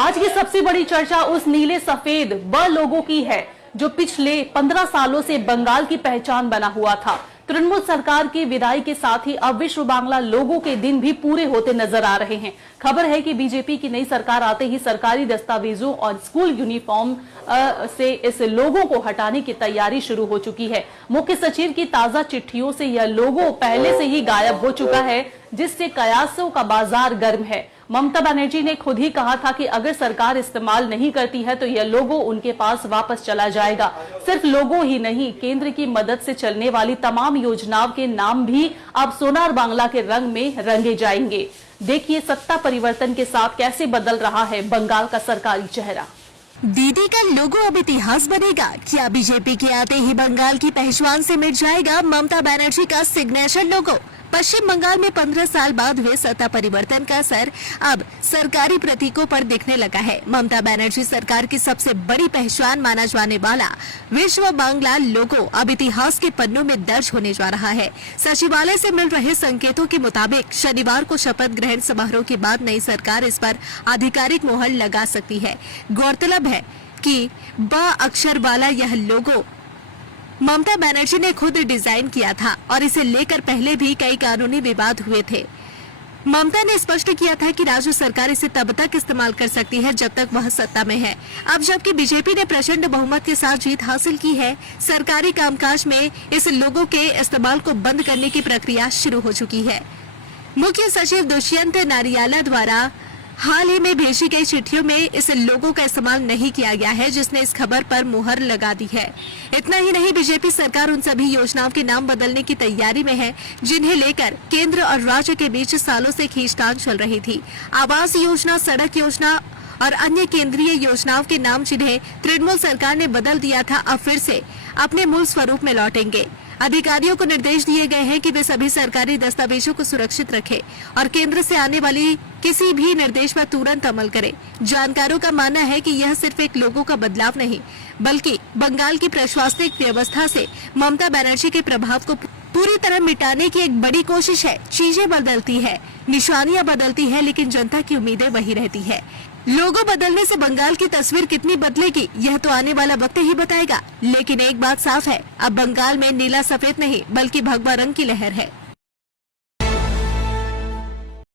आज की सबसे बड़ी चर्चा उस नीले सफेद ब लोगों की है जो पिछले 15 सालों से बंगाल की पहचान बना हुआ था। तृणमूल सरकार की विदाई के साथ ही अब विश्व बांग्ला लोगों के दिन भी पूरे होते नजर आ रहे हैं। खबर है कि बीजेपी की नई सरकार आते ही सरकारी दस्तावेजों और स्कूल यूनिफॉर्म से इस लोगों को हटाने की तैयारी शुरू हो चुकी है। मुख्य सचिव की ताजा चिट्ठियों से यह लोगो पहले से ही गायब हो चुका है, जिससे कयासों का बाजार गर्म है। ममता बनर्जी ने खुद ही कहा था कि अगर सरकार इस्तेमाल नहीं करती है तो यह लोगो उनके पास वापस चला जाएगा। सिर्फ लोगो ही नहीं, केंद्र की मदद से चलने वाली तमाम योजनाओं के नाम भी अब सोनार बांग्ला के रंग में रंगे जाएंगे। देखिए सत्ता परिवर्तन के साथ कैसे बदल रहा है बंगाल का सरकारी चेहरा। दीदी का लोगो अब इतिहास बनेगा। क्या बीजेपी के आते ही बंगाल की पहचान से मिट जाएगा ममता बनर्जी का सिग्नेचर लोगो? पश्चिम बंगाल में 15 साल बाद हुए सत्ता परिवर्तन का असर अब सरकारी प्रतीकों पर दिखने लगा है। ममता बनर्जी सरकार की सबसे बड़ी पहचान माना जाने वाला विश्व बांग्ला लोगो अब इतिहास के पन्नों में दर्ज होने जा रहा है। सचिवालय से मिल रहे संकेतों के मुताबिक शनिवार को शपथ ग्रहण समारोह के बाद नई सरकार इस पर आधिकारिक मोहर लगा सकती है। गौरतलब है कि ब अक्षर वाला यह लोगो ममता बनर्जी ने खुद डिजाइन किया था और इसे लेकर पहले भी कई कानूनी विवाद हुए थे। ममता ने स्पष्ट किया था कि राज्य सरकार इसे तब तक इस्तेमाल कर सकती है जब तक वह सत्ता में है। अब जबकि बीजेपी ने प्रचंड बहुमत के साथ जीत हासिल की है, सरकारी कामकाज में इस लोगों के इस्तेमाल को बंद करने की प्रक्रिया शुरू हो चुकी है। मुख्य सचिव दुष्यंत नारियाला द्वारा हाल ही में भेजी गई चिट्ठियों में इस लोगों का इस्तेमाल नहीं किया गया है, जिसने इस खबर पर मुहर लगा दी है। इतना ही नहीं, बीजेपी सरकार उन सभी योजनाओं के नाम बदलने की तैयारी में है जिन्हें लेकर केंद्र और राज्य के बीच सालों से खींचतान चल रही थी। आवास योजना, सड़क योजना और अन्य केंद्रीय योजनाओं के नाम जिन्हें तृणमूल सरकार ने बदल दिया था, अब फिर से अपने मूल स्वरूप में लौटेंगे। अधिकारियों को निर्देश दिए गए हैं कि वे सभी सरकारी दस्तावेजों को सुरक्षित रखें और केंद्र से आने वाली किसी भी निर्देश पर तुरंत अमल करें। जानकारों का मानना है कि यह सिर्फ एक लोगों का बदलाव नहीं, बल्कि बंगाल की प्रशासनिक व्यवस्था से ममता बनर्जी के प्रभाव को पूरी तरह मिटाने की एक बड़ी कोशिश है। चीजें बदलती है, निशानियां बदलती है, लेकिन जनता की उम्मीदें वही रहती है। लोगों बदलने से बंगाल की तस्वीर कितनी बदलेगी, यह तो आने वाला वक्त ही बताएगा। लेकिन एक बात साफ है, अब बंगाल में नीला सफेद नहीं बल्कि भगवा रंग की लहर है।